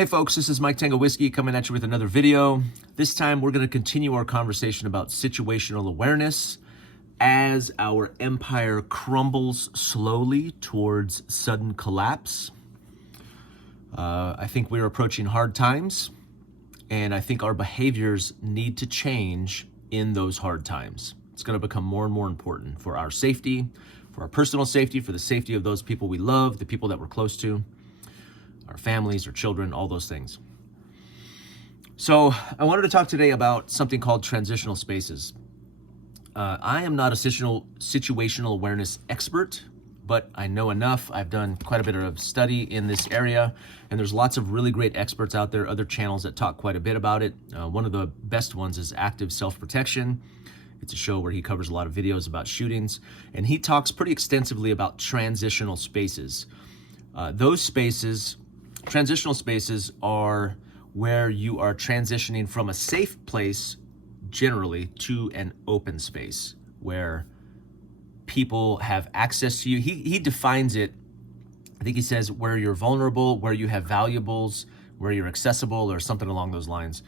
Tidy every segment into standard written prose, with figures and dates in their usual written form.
Hey folks, this is Mike Tango Whiskey coming at you with another video. This time we're going to continue our conversation about situational awareness as our empire crumbles slowly towards sudden collapse. I think we're approaching hard times, and I think our behaviors need to change in those hard times. It's going to become more and more important for our safety, for our personal safety, for the safety of those people we love, the people that we're close to, our families, our children, all those things. So I wanted to talk today about something called transitional spaces. I am not a situational awareness expert, but I know enough. I've done quite a bit of study in this area, and there's lots of really great experts out there, other channels that talk quite a bit about it. One of the best ones is Active Self-Protection. It's a show where he covers a lot of videos about shootings, and he talks pretty extensively about transitional spaces. Those spaces, transitional spaces, are where you are transitioning from a safe place generally to an open space where people have access to you. He defines it, I think he says, where you're vulnerable, where you have valuables, where you're accessible, or something along those lines.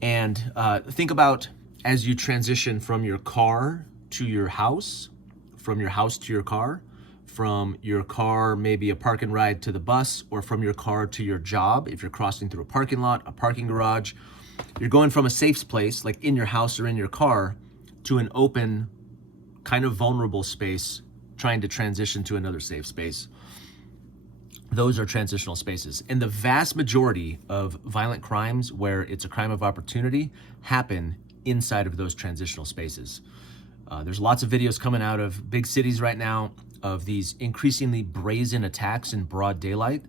And think about as you transition from your car to your house, from your house to your car, from your car, maybe a park and ride to the bus, or from your car to your job. If you're crossing through a parking lot, a parking garage, you're going from a safe place, like in your house or in your car, to an open, kind of vulnerable space, trying to transition to another safe space. Those are transitional spaces. And the vast majority of violent crimes, where it's a crime of opportunity, happen inside of those transitional spaces. There's lots of videos coming out of big cities right now of these increasingly brazen attacks in broad daylight,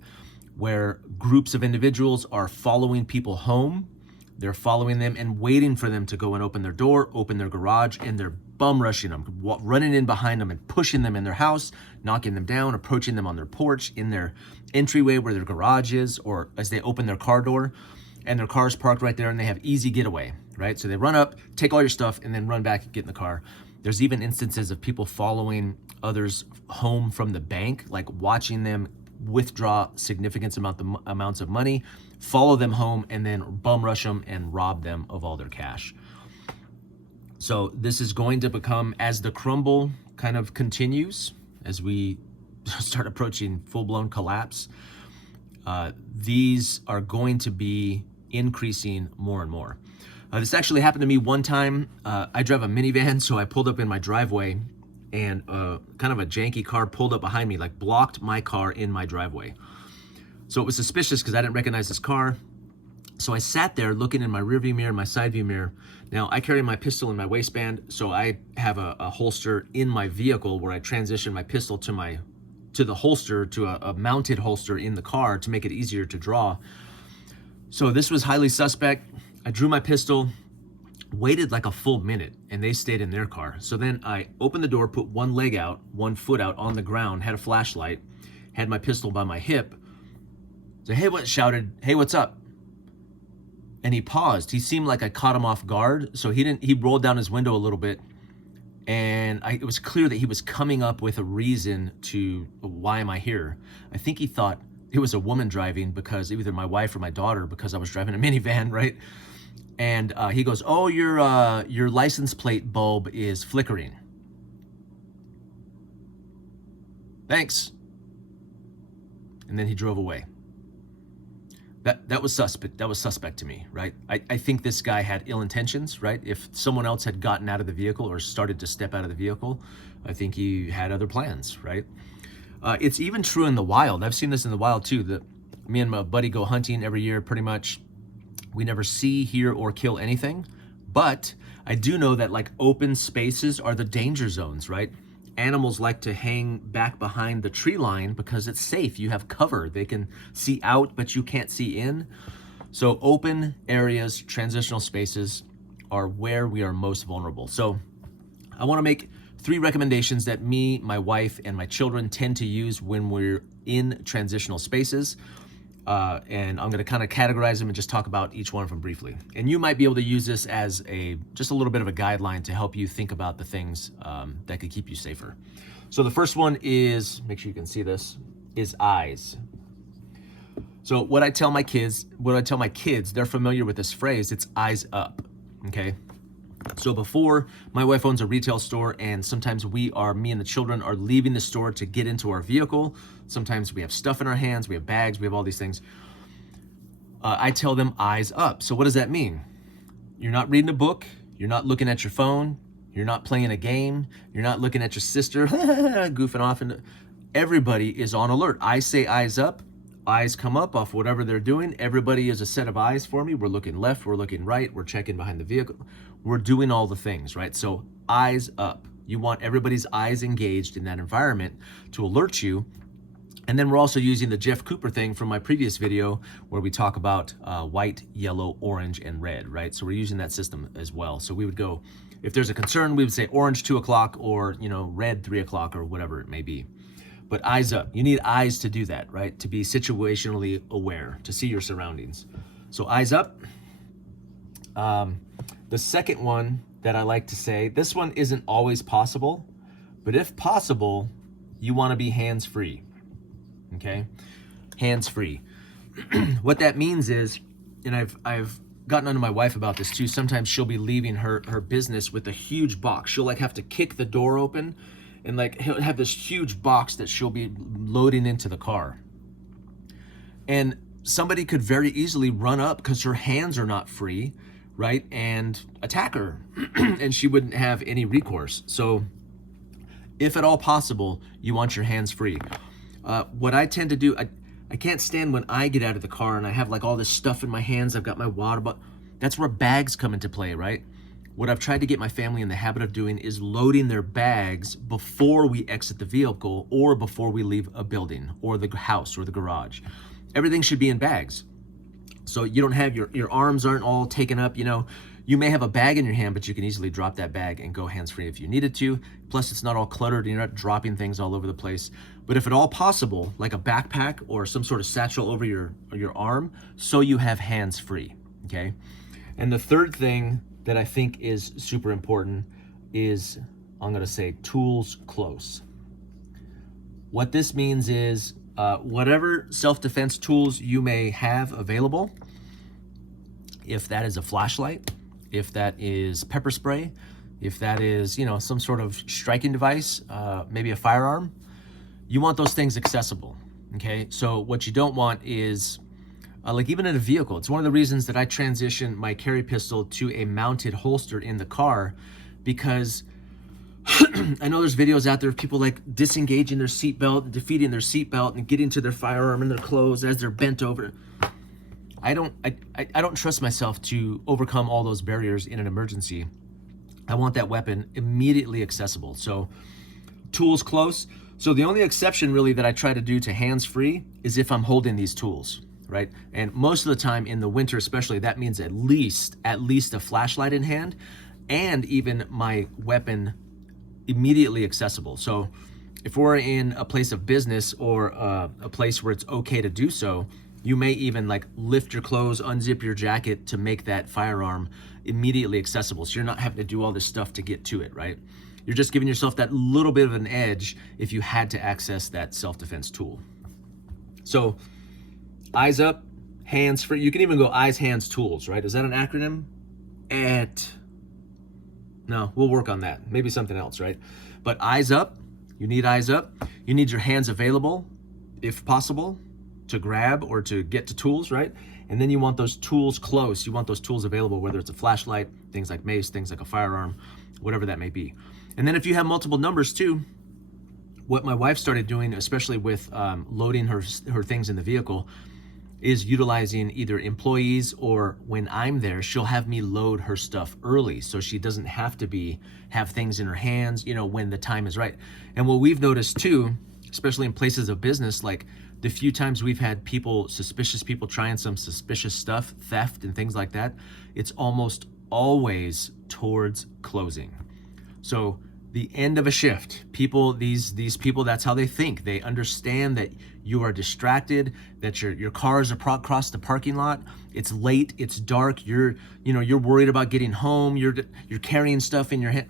where groups of individuals are following people home. They're following them and waiting for them to go and open their door, open their garage, and they're bum rushing them, running in behind them and pushing them in their house, knocking them down, approaching them on their porch, in their entryway where their garage is, or as they open their car door, and their car's parked right there and they have easy getaway, right? So they run up, take all your stuff, and then run back and get in the car. There's even instances of people following others home from the bank, like watching them withdraw significant amounts of money, follow them home, and then bum rush them and rob them of all their cash. So this is going to become, as the crumble kind of continues, as we start approaching full-blown collapse, these are going to be increasing more and more. This actually happened to me one time. I drive a minivan, so I pulled up in my driveway, and kind of a janky car pulled up behind me, like blocked my car in my driveway. So it was suspicious because I didn't recognize this car. So I sat there looking in my rearview mirror, my side view mirror. Now I carry my pistol in my waistband, so I have a holster in my vehicle where I transition my pistol to the holster, to a mounted holster in the car to make it easier to draw. So this was highly suspect. I drew my pistol, waited like a full minute, and they stayed in their car. So then I opened the door, put one leg out, one foot out on the ground, had a flashlight, had my pistol by my hip. So shouted, "Hey, what's up?" And he paused. He seemed like I caught him off guard. So he rolled down his window a little bit, and it was clear that he was coming up with a reason to, why am I here? I think he thought it was a woman driving, because either my wife or my daughter, because I was driving a minivan, right? And he goes, "Oh, your license plate bulb is flickering." Thanks. And then he drove away. That was suspect. That was suspect to me, right? I think this guy had ill intentions, right? If someone else had gotten out of the vehicle or started to step out of the vehicle, I think he had other plans, right? It's even true in the wild. I've seen this in the wild too. That me and my buddy go hunting every year, pretty much. We never see, hear, or kill anything, but I do know that like open spaces are the danger zones, right? Animals like to hang back behind the tree line because it's safe. You have cover. They can see out, but you can't see in. So open areas, transitional spaces, are where we are most vulnerable. So I want to make 3 recommendations that me, my wife, and my children tend to use when we're in transitional spaces. And I'm going to kind of categorize them and just talk about each one of them briefly. And you might be able to use this as just a little bit of a guideline to help you think about the things that could keep you safer. So the first one is, make sure you can see this, is eyes. So So what I tell my kids, they're familiar with this phrase, it's eyes up, okay? So before, my wife owns a retail store, and sometimes me and the children are leaving the store to get into our vehicle. Sometimes we have stuff in our hands, we have bags, we have all these things. I tell them eyes up. So what does that mean? You're not reading a book, you're not looking at your phone, you're not playing a game, you're not looking at your sister goofing off, and everybody is on alert. I say eyes up, eyes come up off whatever they're doing. Everybody is a set of eyes for me. We're looking left, we're looking right, we're checking behind the vehicle. We're doing all the things, right? So eyes up. You want everybody's eyes engaged in that environment to alert you. And then we're also using the Jeff Cooper thing from my previous video where we talk about white, yellow, orange, and red, right? So we're using that system as well. So we would go, if there's a concern, we would say orange 2 o'clock or, red 3 o'clock or whatever it may be. But eyes up. You need eyes to do that, right? To be situationally aware, to see your surroundings. So eyes up. The second one that I like to say, this one isn't always possible, but if possible, you want to be hands-free. Okay, hands-free. What that means is, and I've gotten onto my wife about this too. Sometimes she'll be leaving her business with a huge box. She'll like have to kick the door open, and like he'll have this huge box that she'll be loading into the car. And somebody could very easily run up because her hands are not free, right, and attack her, and she wouldn't have any recourse. So, if at all possible, you want your hands free. What I tend to do, I can't stand when I get out of the car and I have like all this stuff in my hands. I've got my water bottle. That's where bags come into play, right? What I've tried to get my family in the habit of doing is loading their bags before we exit the vehicle or before we leave a building or the house or the garage. Everything should be in bags. So you don't have your arms aren't all taken up, You may have a bag in your hand, but you can easily drop that bag and go hands-free if you needed to. Plus, it's not all cluttered and you're not dropping things all over the place. But if at all possible, like a backpack or some sort of satchel over your arm, so you have hands-free, okay? And the third thing that I think is super important is, I'm gonna say, tools close. What this means is whatever self-defense tools you may have available, if that is a flashlight, if that is pepper spray, if that is, some sort of striking device, maybe a firearm, you want those things accessible, okay? So what you don't want is, like even in a vehicle, it's one of the reasons that I transitioned my carry pistol to a mounted holster in the car, because I know there's videos out there of people like disengaging their seatbelt, defeating their seatbelt, and getting to their firearm in their clothes as they're bent over. I don't trust myself to overcome all those barriers in an emergency. I want that weapon immediately accessible. So tools close. So the only exception really that I try to do to hands-free is if I'm holding these tools, right? And most of the time in the winter especially, that means at least a flashlight in hand and even my weapon immediately accessible. So if we're in a place of business or a place where it's okay to do so, you may even like lift your clothes, unzip your jacket to make that firearm immediately accessible. So you're not having to do all this stuff to get to it, right? You're just giving yourself that little bit of an edge if you had to access that self-defense tool. So eyes up, hands free. You can even go eyes, hands, tools, right? Is that an acronym? No, we'll work on that. Maybe something else, right? But eyes up, you need eyes up. You need your hands available, if possible, to grab or to get to tools, right? And then you want those tools close. You want those tools available, whether it's a flashlight, things like mace, things like a firearm, whatever that may be. And then if you have multiple numbers too, what my wife started doing, especially with loading her things in the vehicle, is utilizing either employees or when I'm there, she'll have me load her stuff early so she doesn't have to have things in her hands, when the time is right. And what we've noticed too, especially in places of business, like the few times we've had suspicious people trying some suspicious stuff, theft and things like that, it's almost always towards closing. So the end of a shift, these people, that's how they think. They understand that you are distracted, that your cars are across the parking lot. It's late, it's dark. You're worried about getting home. You're carrying stuff in your hand.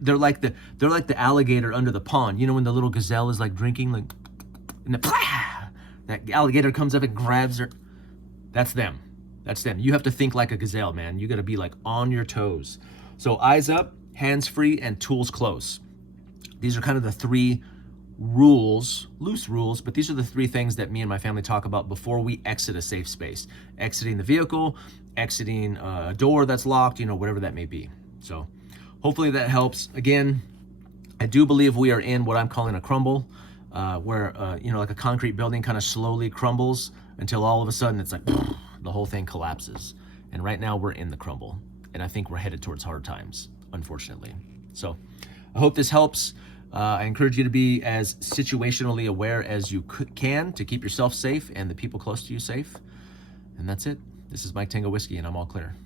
They're like the alligator under the pond. When the little gazelle is like drinking, like, and that alligator comes up and grabs her. That's them. That's them. You have to think like a gazelle, man. You got to be like on your toes. So eyes up, hands free, and tools close. These are kind of the three rules, loose rules, but these are the three things that me and my family talk about before we exit a safe space. Exiting the vehicle, exiting a door that's locked, you know, whatever that may be. So hopefully that helps. Again, I do believe we are in what I'm calling a crumble, where, you know, like a concrete building kind of slowly crumbles until all of a sudden it's like the whole thing collapses. And right now we're in the crumble. And I think we're headed towards hard times, unfortunately. So I hope this helps. I encourage you to be as situationally aware as you can to keep yourself safe and the people close to you safe. And that's it. This is Mike Tango Whiskey, and I'm all clear.